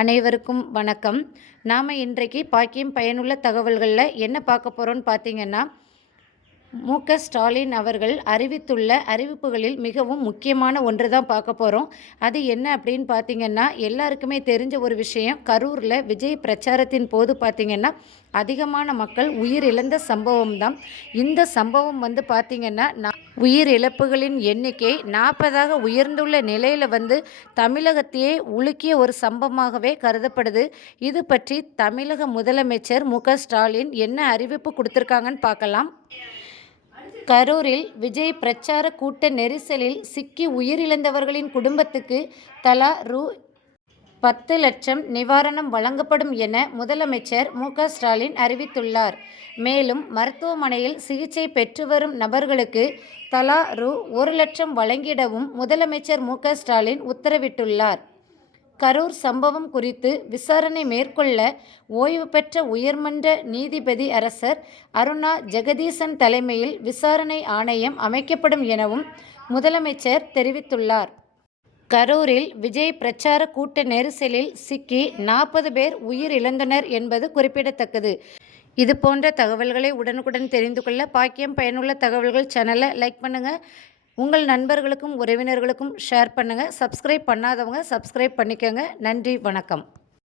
அனைவருக்கும் வணக்கம். நாம் இன்றைக்கு பாக்கியம் பயனுள்ள தகவல்களில் என்ன பார்க்க போகிறோன்னு பார்த்தீங்கன்னா, ஸ்டாலின் அவர்கள் அறிவித்துள்ள அறிவிப்புகளில் மிகவும் முக்கியமான ஒன்று தான் பார்க்க போகிறோம். அது என்ன அப்படின்னு பார்த்தீங்கன்னா, எல்லாருக்குமே தெரிஞ்ச ஒரு விஷயம். கரூரில் விஜய் பிரச்சாரத்தின் போது பார்த்தீங்கன்னா அதிகமான மக்கள் உயிர் இழந்த சம்பவம் தான். இந்த சம்பவம் பார்த்தீங்கன்னா உயிர் இழப்புகளின் எண்ணிக்கை 40ஆக உயர்ந்துள்ள நிலையில் தமிழகத்தையே உலுக்கிய ஒரு சம்பவமாகவே கருதப்படுது. இது பற்றி தமிழக முதலமைச்சர் ஸ்டாலின் என்ன அறிவிப்பு கொடுத்துருக்காங்கன்னு பார்க்கலாம். கரூரில் விஜய் பிரச்சார கூட்ட நெரிசலில் சிக்கி உயிரிழந்தவர்களின் குடும்பத்துக்கு தலா ரூ.10 லட்சம் நிவாரணம் வழங்கப்படும் என முதலமைச்சர் ஸ்டாலின் அறிவித்துள்ளார். மேலும் மருத்துவமனையில் சிகிச்சை பெற்று வரும் நபர்களுக்கு தலா ரூ.1 லட்சம் வழங்கிடவும் முதலமைச்சர் ஸ்டாலின் உத்தரவிட்டுள்ளார். கரூர் சம்பவம் குறித்து விசாரணை மேற்கொள்ள ஓய்வு பெற்ற உயர்மன்ற நீதிபதி அரசர் அருணா ஜெகதீசன் தலைமையில் விசாரணை ஆணையம் அமைக்கப்படும் எனவும் முதலமைச்சர் தெரிவித்துள்ளார். கரூரில் விஜய் பிரச்சார கூட்ட நெரிசலில் சிக்கி 40 பேர் உயிர் இழந்தனர் என்பது குறிப்பிடத்தக்கது. இது போன்ற தகவல்களை உடனுக்குடன் தெரிந்து கொள்ள பாக்கியம் பயனுள்ள தகவல்கள் சேனலை லைக் பண்ணுங்கள். உங்கள் நண்பர்களுக்கும் உறவினர்களுக்கும் ஷேர் பண்ணுங்கள். சப்ஸ்கிரைப் பண்ணாதவங்க சப்ஸ்கிரைப் பண்ணிக்கோங்க. நன்றி, வணக்கம்.